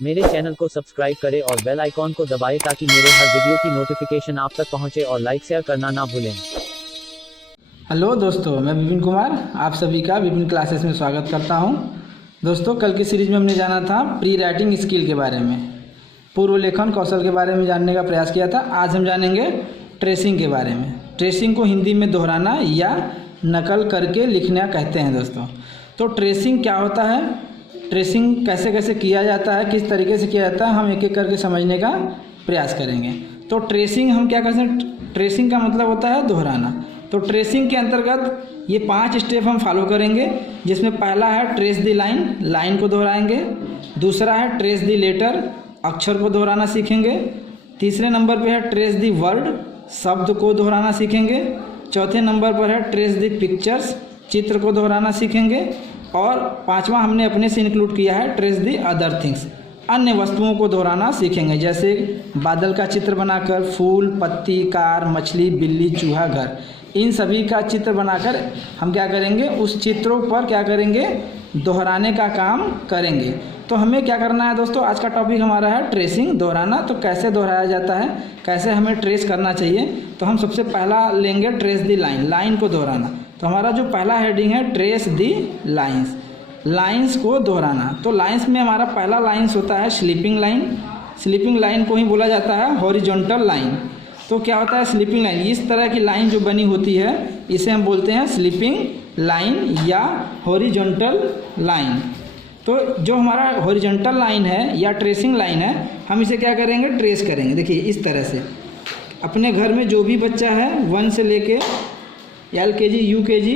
मेरे चैनल को सब्सक्राइब करें और बेल आइकॉन को दबाएं ताकि मेरे हर वीडियो की नोटिफिकेशन आप तक पहुंचे और लाइक शेयर करना ना भूलें। हेलो दोस्तों, मैं विपिन कुमार आप सभी का विपिन क्लासेस में स्वागत करता हूं। दोस्तों, कल की सीरीज में हमने जाना था प्री राइटिंग स्किल के बारे में, पूर्व लेखन कौशल के बारे में जानने का प्रयास किया था। आज हम जानेंगे ट्रेसिंग के बारे में। ट्रेसिंग को हिंदी में दोहराना या नकल करके लिखना कहते हैं दोस्तों। तो ट्रेसिंग क्या होता है, ट्रेसिंग कैसे कैसे किया जाता है, किस तरीके से किया जाता है, हम एक एक करके समझने का प्रयास करेंगे। तो ट्रेसिंग हम क्या करते हैं, ट्रेसिंग का मतलब होता है दोहराना। तो ट्रेसिंग के अंतर्गत ये 5 स्टेप हम फॉलो करेंगे, जिसमें पहला है ट्रेस द लाइन, लाइन को दोहराएंगे। दूसरा है ट्रेस द लेटर, अक्षर को दोहराना सीखेंगे। तीसरे नंबर पे है ट्रेस द वर्ड, शब्द को दोहराना सीखेंगे। चौथे नंबर पर है ट्रेस द पिक्चर्स, चित्र को दोहराना सीखेंगे। और पांचवा हमने अपने से इंक्लूड किया है ट्रेस द अदर थिंग्स, अन्य वस्तुओं को दोहराना सीखेंगे, जैसे बादल का चित्र बनाकर फूल, पत्ती, कार, मछली, बिल्ली, चूहा, घर, इन सभी का चित्र बनाकर हम क्या करेंगे, उस चित्रों पर क्या करेंगे, दोहराने का काम करेंगे। तो हमें क्या करना है दोस्तों, आज का टॉपिक हमारा है ट्रेसिंग, दोहराना। तो कैसे दोहराया जाता है, कैसे हमें ट्रेस करना चाहिए। तो हम सबसे पहला लेंगे ट्रेस द लाइन, लाइन को दोहराना। तो हमारा जो पहला हेडिंग है ट्रेस द लाइन्स, लाइन्स को दोहराना। तो लाइन्स में हमारा पहला लाइन्स होता है स्लीपिंग लाइन। स्लीपिंग लाइन को ही बोला जाता है हॉरिजॉन्टल लाइन। तो क्या होता है स्लीपिंग लाइन, इस तरह की लाइन जो बनी होती है इसे हम बोलते हैं स्लीपिंग लाइन या हॉरिजॉन्टल लाइन। तो जो हमारा हॉरिजॉन्टल लाइन है या ट्रेसिंग लाइन है, हम इसे क्या करेंगे, ट्रेस करेंगे। देखिए इस तरह से अपने घर में जो भी बच्चा है 1 से लेके LKG UKG,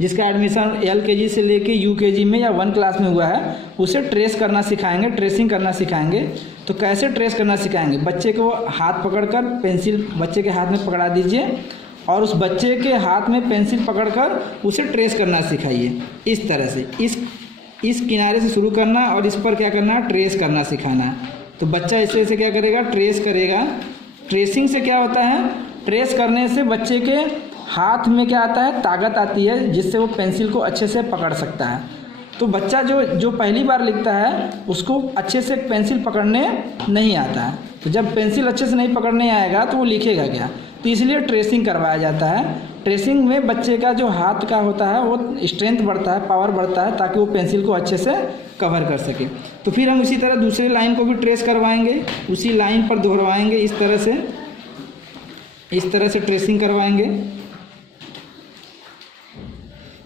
जिसका एडमिशन LKG से लेके UKG में या 1 क्लास में हुआ है, उसे ट्रेस करना सिखाएंगे, ट्रेसिंग करना सिखाएंगे। तो कैसे ट्रेस करना सिखाएंगे, बच्चे को हाथ पकड़कर पेंसिल बच्चे के हाथ में पकड़ा दीजिए और उस बच्चे के हाथ में पेंसिल पकड़कर उसे ट्रेस करना सिखाइए। इस तरह से इस किनारे से शुरू करना और इस पर क्या करना है, ट्रेस करना सिखाना है। तो बच्चा इस तरह से क्या करेगा, ट्रेस करेगा। ट्रेसिंग से क्या होता है, ट्रेस करने से बच्चे के हाथ में क्या आता है, ताकत आती है, जिससे वो पेंसिल को अच्छे से पकड़ सकता है। तो बच्चा जो पहली बार लिखता है उसको अच्छे से पेंसिल पकड़ने नहीं आता है। तो जब पेंसिल अच्छे से नहीं पकड़ने आएगा तो वो लिखेगा क्या। तो इसलिए ट्रेसिंग करवाया जाता है। ट्रेसिंग में बच्चे का जो हाथ का होता है वो स्ट्रेंथ बढ़ता है, पावर बढ़ता है, ताकि वो पेंसिल को अच्छे से कवर कर सके। तो फिर हम इसी तरह दूसरे लाइन को भी ट्रेस करवाएंगे, उसी लाइन पर दोहराएंगे। इस तरह से ट्रेसिंग करवाएंगे।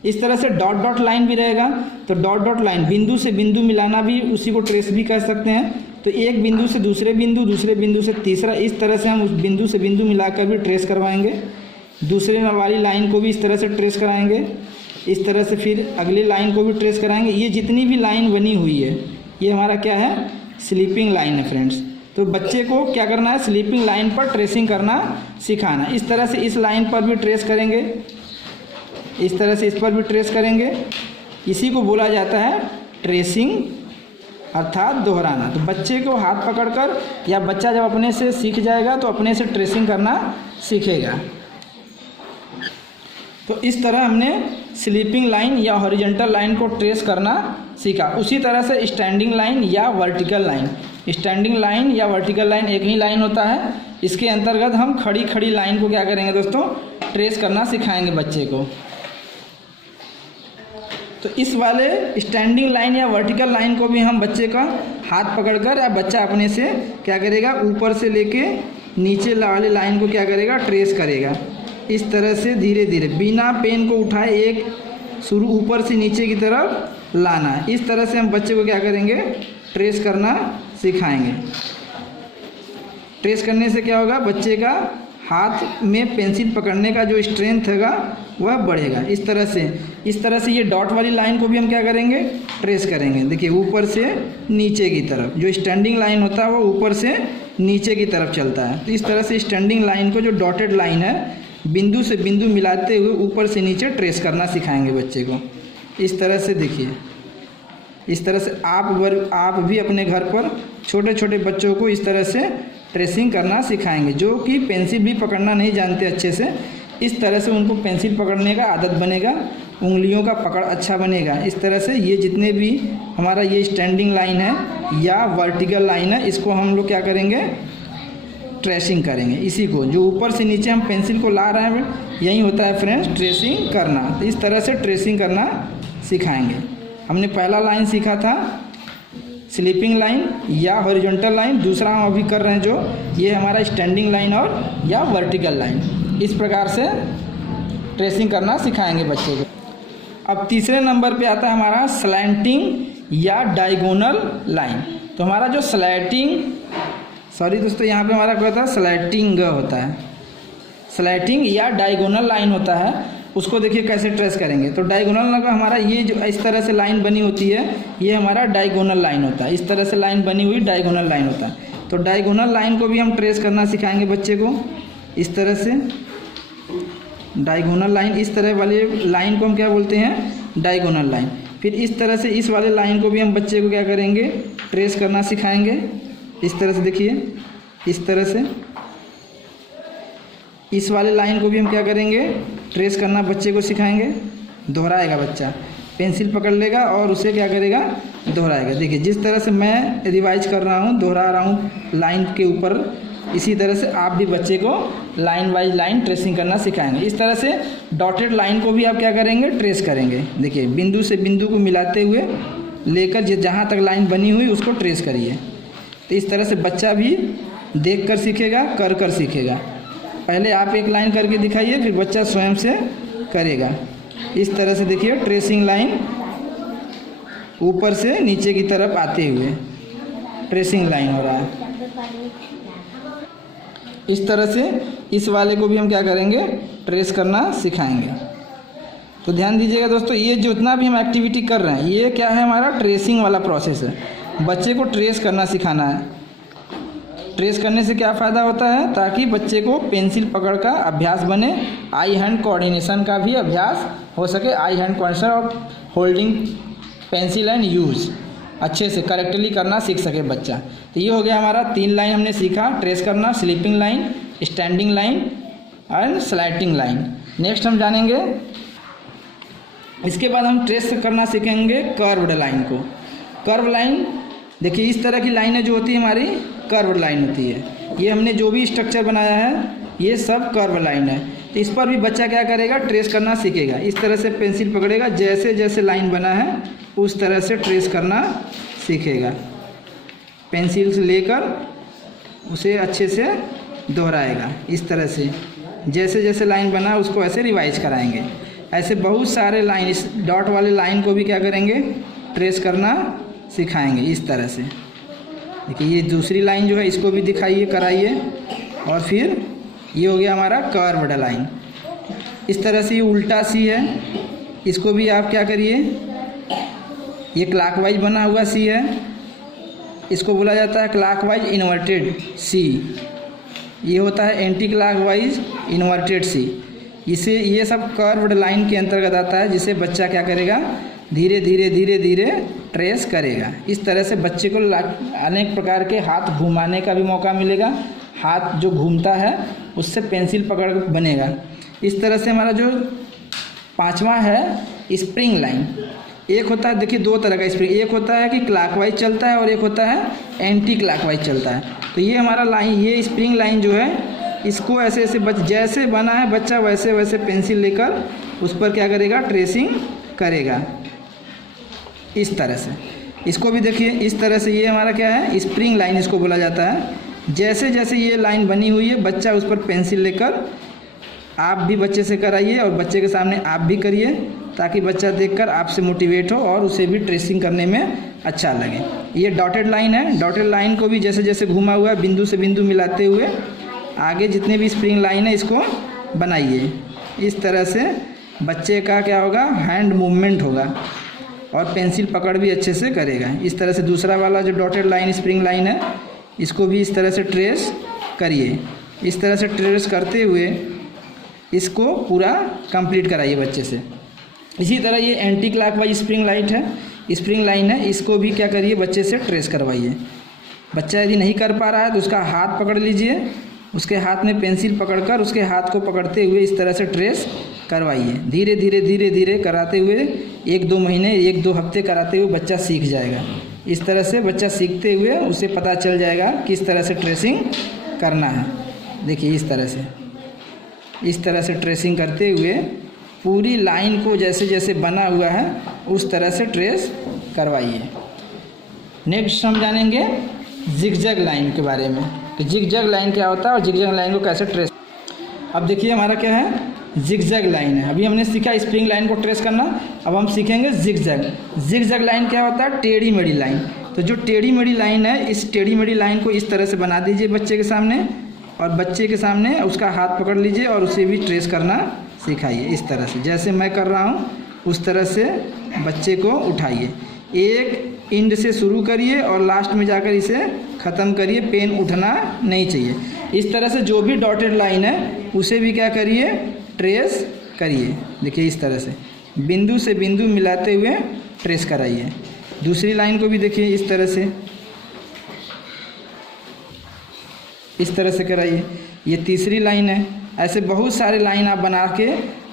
इस तरह से डॉट डॉट लाइन भी रहेगा। तो डॉट डॉट लाइन, बिंदु से बिंदु मिलाना भी उसी को ट्रेस भी कह सकते हैं। तो एक बिंदु से दूसरे बिंदु से तीसरा, इस तरह से हम उस बिंदु से बिंदु मिलाकर भी ट्रेस करवाएंगे। दूसरे वाली लाइन को भी इस तरह से ट्रेस कराएंगे। इस तरह से फिर अगली लाइन को भी ट्रेस कराएंगे। ये जितनी भी लाइन बनी हुई है ये हमारा क्या है, स्लीपिंग लाइन है फ्रेंड्स। तो बच्चे को क्या करना है, स्लीपिंग लाइन पर ट्रेसिंग करना सिखाना। इस तरह से इस लाइन पर भी ट्रेस करेंगे, इस तरह से इस पर भी ट्रेस करेंगे। इसी को बोला जाता है ट्रेसिंग अर्थात दोहराना। तो बच्चे को हाथ पकड़कर या बच्चा जब अपने से सीख जाएगा तो अपने से ट्रेसिंग करना सीखेगा। तो इस तरह हमने स्लीपिंग लाइन या हॉरिजॉन्टल लाइन को ट्रेस करना सीखा। उसी तरह से स्टैंडिंग लाइन या वर्टिकल लाइन, स्टैंडिंग लाइन या वर्टिकल लाइन एक ही लाइन होता है। इसके अंतर्गत हम खड़ी खड़ी लाइन को क्या करेंगे दोस्तों, ट्रेस करना सिखाएंगे बच्चे को। तो इस वाले स्टैंडिंग लाइन या वर्टिकल लाइन को भी हम बच्चे का हाथ पकड़कर या बच्चा अपने से क्या करेगा, ऊपर से लेके नीचे वाले लाइन को क्या करेगा, ट्रेस करेगा। इस तरह से धीरे धीरे बिना पेन को उठाए एक शुरू ऊपर से नीचे की तरफ लाना है। इस तरह से हम बच्चे को क्या करेंगे, ट्रेस करना सिखाएंगे। ट्रेस करने से क्या होगा, बच्चे का हाथ में पेंसिल पकड़ने का जो स्ट्रेंथ हैगा वह बढ़ेगा। इस तरह से ये डॉट वाली लाइन को भी हम क्या करेंगे, ट्रेस करेंगे। देखिए ऊपर से नीचे की तरफ, जो स्टैंडिंग लाइन होता है वो ऊपर से नीचे की तरफ चलता है। तो इस तरह से स्टैंडिंग लाइन को, जो डॉटेड लाइन है, बिंदु से बिंदु मिलाते हुए ऊपर से नीचे ट्रेस करना सिखाएंगे बच्चे को। इस तरह से देखिए, इस तरह से आप भी अपने घर पर छोटे छोटे बच्चों को इस तरह से ट्रेसिंग करना सिखाएंगे, जो कि पेंसिल भी पकड़ना नहीं जानते अच्छे से। इस तरह से उनको पेंसिल पकड़ने का आदत बनेगा उंगलियों का पकड़ अच्छा बनेगा। इस तरह से ये जितने भी हमारा ये स्टैंडिंग लाइन है या वर्टिकल लाइन है, इसको हम लोग क्या करेंगे, ट्रेसिंग करेंगे। इसी को जो ऊपर से नीचे हम पेंसिल को ला रहे हैं, यही होता है फ्रेंड्स ट्रेसिंग करना। तो इस तरह से ट्रेसिंग करना सिखाएंगे। हमने पहला लाइन सीखा था स्लीपिंग लाइन या हॉरिजॉन्टल लाइन, दूसरा हम अभी कर रहे हैं जो ये हमारा स्टैंडिंग लाइन और या वर्टिकल लाइन। इस प्रकार से ट्रेसिंग करना सिखाएंगे बच्चे को। अब तीसरे नंबर पे आता है हमारा स्लैंटिंग या डायगोनल लाइन। तो हमारा जो सॉरी दोस्तों, यहाँ पे हमारा क्या होता है, स्लैटिंग होता है। स्लैटिंग या डायगोनल लाइन होता है, उसको देखिए कैसे ट्रेस करेंगे। तो डायगोनल का हमारा ये जो इस तरह से लाइन बनी होती है, ये हमारा डायगोनल लाइन होता है। इस तरह से लाइन बनी हुई डायगोनल लाइन होता है। तो डायगोनल लाइन को भी हम ट्रेस करना सिखाएंगे बच्चे को। इस तरह से डायगोनल लाइन, इस तरह वाले लाइन को हम क्या बोलते हैं, डायगोनल लाइन। फिर इस तरह से इस वाले लाइन को भी हम बच्चे को क्या करेंगे, ट्रेस करना सिखाएंगे। इस तरह से देखिए, इस तरह से इस वाले लाइन को भी हम क्या करेंगे, ट्रेस करना बच्चे को सिखाएंगे। दोहराएगा बच्चा, पेंसिल पकड़ लेगा और उसे क्या करेगा, दोहराएगा। देखिए जिस तरह से मैं रिवाइज कर रहा हूँ, दोहरा रहा हूँ लाइन के ऊपर, इसी तरह से आप भी बच्चे को लाइन वाइज लाइन ट्रेसिंग करना सिखाएंगे। इस तरह से डॉटेड लाइन को भी आप क्या करेंगे, ट्रेस करेंगे। देखिए बिंदु से बिंदु को मिलाते हुए लेकर जहाँ तक लाइन बनी हुई उसको ट्रेस करिए। तो इस तरह से बच्चा भी देख कर सीखेगा, कर सीखेगा। पहले आप एक लाइन करके दिखाइए, फिर बच्चा स्वयं से करेगा। इस तरह से देखिए ट्रेसिंग लाइन ऊपर से नीचे की तरफ आते हुए ट्रेसिंग लाइन हो रहा है। इस तरह से इस वाले को भी हम क्या करेंगे, ट्रेस करना सिखाएंगे। तो ध्यान दीजिएगा दोस्तों, ये जितना भी हम एक्टिविटी कर रहे हैं ये क्या है, हमारा ट्रेसिंग वाला प्रोसेस है। बच्चे को ट्रेस करना सिखाना है। ट्रेस करने से क्या फ़ायदा होता है, ताकि बच्चे को पेंसिल पकड़ का अभ्यास बने, आई हैंड कोऑर्डिनेशन का भी अभ्यास हो सके। आई हैंड कोऑर्डिनेशन और होल्डिंग पेंसिल एंड यूज़ अच्छे से करेक्टली करना सीख सके बच्चा। तो ये हो गया हमारा 3 लाइन हमने सीखा, ट्रेस करना, sleeping line, standing line and sliding line. Next हम जानेंगे, इसके बाद हम ट्रेस करना सीखेंगे कर्व्ड लाइन को। कर्व लाइन देखिए इस तरह की लाइनें जो होती है हमारी कर्व लाइन होती है। ये हमने जो भी स्ट्रक्चर बनाया है ये सब कर्व लाइन है। तो इस पर भी बच्चा क्या करेगा, ट्रेस करना सीखेगा। इस तरह से पेंसिल पकड़ेगा, जैसे जैसे लाइन बना है उस तरह से ट्रेस करना सीखेगा। पेंसिल से लेकर उसे अच्छे से दोहराएगा। इस तरह से जैसे जैसे लाइन बना है उसको ऐसे रिवाइज कराएंगे। ऐसे बहुत सारे लाइन, इस डॉट वाले लाइन को भी क्या करेंगे, ट्रेस करना सिखाएंगे। इस तरह से देखिए ये दूसरी लाइन जो है इसको भी दिखाइए, कराइए। और फिर ये हो गया हमारा कर्व्ड लाइन। इस तरह से ये उल्टा सी है, इसको भी आप क्या करिए, ये क्लॉकवाइज बना हुआ सी है, इसको बोला जाता है क्लॉकवाइज इन्वर्टेड सी। ये होता है एंटी क्लॉकवाइज इन्वर्टेड सी। इसे ये सब कर्व्ड लाइन के अंतर्गत आता है, जिसे बच्चा क्या करेगा, धीरे धीरे धीरे धीरे ट्रेस करेगा। इस तरह से बच्चे को अनेक प्रकार के हाथ घुमाने का भी मौका मिलेगा। हाथ जो घूमता है उससे पेंसिल पकड़ बनेगा। इस तरह से हमारा जो 5वां है स्प्रिंग लाइन। एक होता है, देखिए 2 तरह का स्प्रिंग, एक होता है कि क्लॉकवाइज चलता है और एक होता है एंटी क्लॉकवाइज चलता है। तो ये हमारा लाइन, ये स्प्रिंग लाइन जो है इसको ऐसे ऐसे जैसे बना है बच्चा वैसे वैसे पेंसिल लेकर उस पर क्या करेगा, ट्रेसिंग करेगा। इस तरह से इसको भी देखिए, इस तरह से ये हमारा क्या है, स्प्रिंग लाइन इसको बोला जाता है। जैसे जैसे ये लाइन बनी हुई है बच्चा उस पर पेंसिल लेकर, आप भी बच्चे से कराइए और बच्चे के सामने आप भी करिए, ताकि बच्चा देखकर आपसे मोटिवेट हो और उसे भी ट्रेसिंग करने में अच्छा लगे। ये डॉटेड लाइन है, डॉटेड लाइन को भी जैसे जैसे घुमा हुआ है बिंदु से बिंदु मिलाते हुए आगे जितने भी स्प्रिंग लाइन है इसको बनाइए। इस तरह से बच्चे का क्या होगा, हैंड मूवमेंट होगा और पेंसिल पकड़ भी अच्छे से करेगा। इस तरह से दूसरा वाला जो डॉटेड लाइन स्प्रिंग लाइन है इसको भी इस तरह से ट्रेस करिए। इस तरह से ट्रेस करते हुए इसको पूरा कंप्लीट कराइए बच्चे से। इसी तरह ये एंटी क्लॉकवाइज स्प्रिंग लाइन है, इसको भी क्या करिए, बच्चे से ट्रेस करवाइए। बच्चा यदि नहीं कर पा रहा है तो उसका हाथ पकड़ लीजिए, उसके हाथ में पेंसिल पकड़कर उसके हाथ को पकड़ते हुए इस तरह से ट्रेस करवाइए। धीरे धीरे धीरे धीरे कराते हुए 1-2 महीने 1-2 हफ्ते कराते हुए बच्चा सीख जाएगा। इस तरह से बच्चा सीखते हुए उसे पता चल जाएगा किस तरह से ट्रेसिंग करना है। देखिए इस तरह से ट्रेसिंग करते हुए पूरी लाइन को जैसे जैसे बना हुआ है उस तरह से ट्रेस करवाइए। नेक्स्ट हम जानेंगे जिगजैग लाइन के बारे में। तो जिगजैग लाइन क्या होता है और जिगजैग लाइन को कैसे ट्रेस। अब देखिए हमारा क्या है, जिगजैग लाइन है। अभी हमने सीखा स्प्रिंग लाइन को ट्रेस करना, अब हम सीखेंगे जिगजैग। जिगजैग लाइन क्या होता है, टेढ़ी मेढ़ी लाइन। तो जो टेढ़ी मेढ़ी लाइन है, इस टेढ़ी मेढ़ी लाइन को इस तरह से बना दीजिए बच्चे के सामने, और बच्चे के सामने उसका हाथ पकड़ लीजिए और उसे भी ट्रेस करना सिखाइए। इस तरह से जैसे मैं कर रहा हूँ उस तरह से बच्चे को उठाइए। एक एंड से शुरू करिए और लास्ट में जाकर इसे ख़त्म करिए। पेन उठना नहीं चाहिए। इस तरह से जो भी डॉटेड लाइन है उसे भी क्या करिए, ट्रेस करिए। देखिए इस तरह से बिंदु से बिंदु मिलाते हुए ट्रेस कराइए। दूसरी लाइन को भी देखिए इस तरह से कराइए। ये तीसरी लाइन है। ऐसे बहुत सारे लाइन आप बना के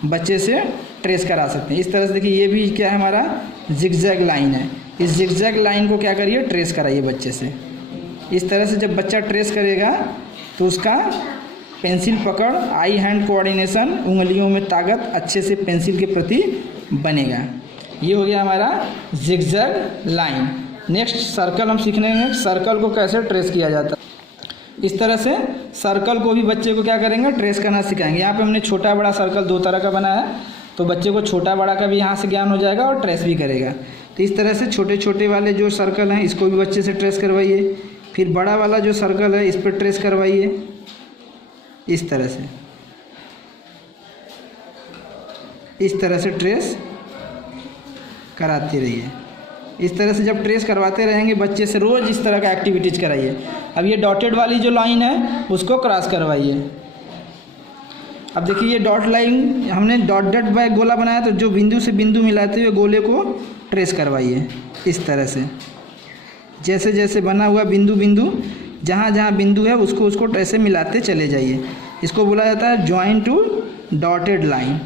बच्चे से ट्रेस करा सकते हैं। इस तरह से देखिए ये भी क्या है, हमारा जिगजैग लाइन है। इस जिगजैग लाइन को क्या करिए, ट्रेस कराइए बच्चे से। इस तरह से जब बच्चा ट्रेस करेगा तो उसका पेंसिल पकड़, आई हैंड कोऑर्डिनेशन, उंगलियों में ताकत अच्छे से पेंसिल के प्रति बनेगा। ये हो गया हमारा जिगजैग लाइन। नेक्स्ट सर्कल हम सीखने हैं, सर्कल को कैसे ट्रेस किया जाता है। इस तरह से सर्कल को भी बच्चे को क्या करेंगे, ट्रेस करना सिखाएंगे। यहाँ पे हमने छोटा बड़ा सर्कल 2 तरह का बनाया है, तो बच्चे को छोटा बड़ा का भी यहाँ से ज्ञान हो जाएगा और ट्रेस भी करेगा। तो इस तरह से छोटे छोटे वाले जो सर्कल हैं इसको भी बच्चे से ट्रेस करवाइए। फिर बड़ा वाला जो सर्कल है इस पर ट्रेस करवाइए। इस तरह से ट्रेस कराते रहिए। इस तरह से जब ट्रेस करवाते रहेंगे बच्चे से, रोज़ इस तरह का एक्टिविटीज़ कराइए। अब ये डॉटेड वाली जो लाइन है उसको क्रॉस करवाइए। अब देखिए ये डॉट लाइन हमने डॉटेड बाय गोला बनाया, तो जो बिंदु से बिंदु मिलाते हुए गोले को ट्रेस करवाइए। इस तरह से जैसे जैसे बना हुआ बिंदु बिंदु, जहाँ जहाँ बिंदु है उसको ऐसे मिलाते चले जाइए। इसको बोला जाता है ज्वाइन टू डॉटेड लाइन।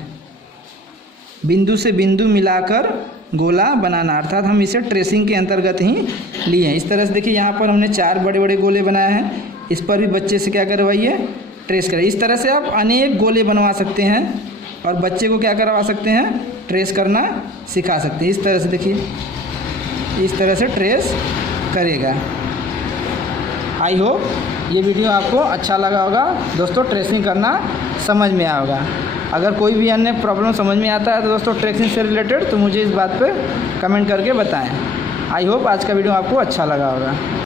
बिंदु से बिंदु मिलाकर गोला बनाना, अर्थात हम इसे ट्रेसिंग के अंतर्गत ही लिए हैं। इस तरह से देखिए यहाँ पर हमने 4 बड़े बड़े गोले बनाए हैं। इस पर भी बच्चे से क्या करवाइए, ट्रेस करिए। इस तरह से आप अनेक गोले बनवा सकते हैं और बच्चे को क्या करवा सकते हैं, ट्रेस करना सिखा सकते हैं। इस तरह से देखिए इस तरह से ट्रेस करेगा। आई होप ये वीडियो आपको अच्छा लगा होगा दोस्तों। ट्रेसिंग करना समझ में आया होगा। अगर कोई भी अन्य प्रॉब्लम समझ में आता है तो दोस्तों ट्रेसिंग से रिलेटेड, तो मुझे इस बात पे कमेंट करके बताएं। आई होप आज का वीडियो आपको अच्छा लगा होगा।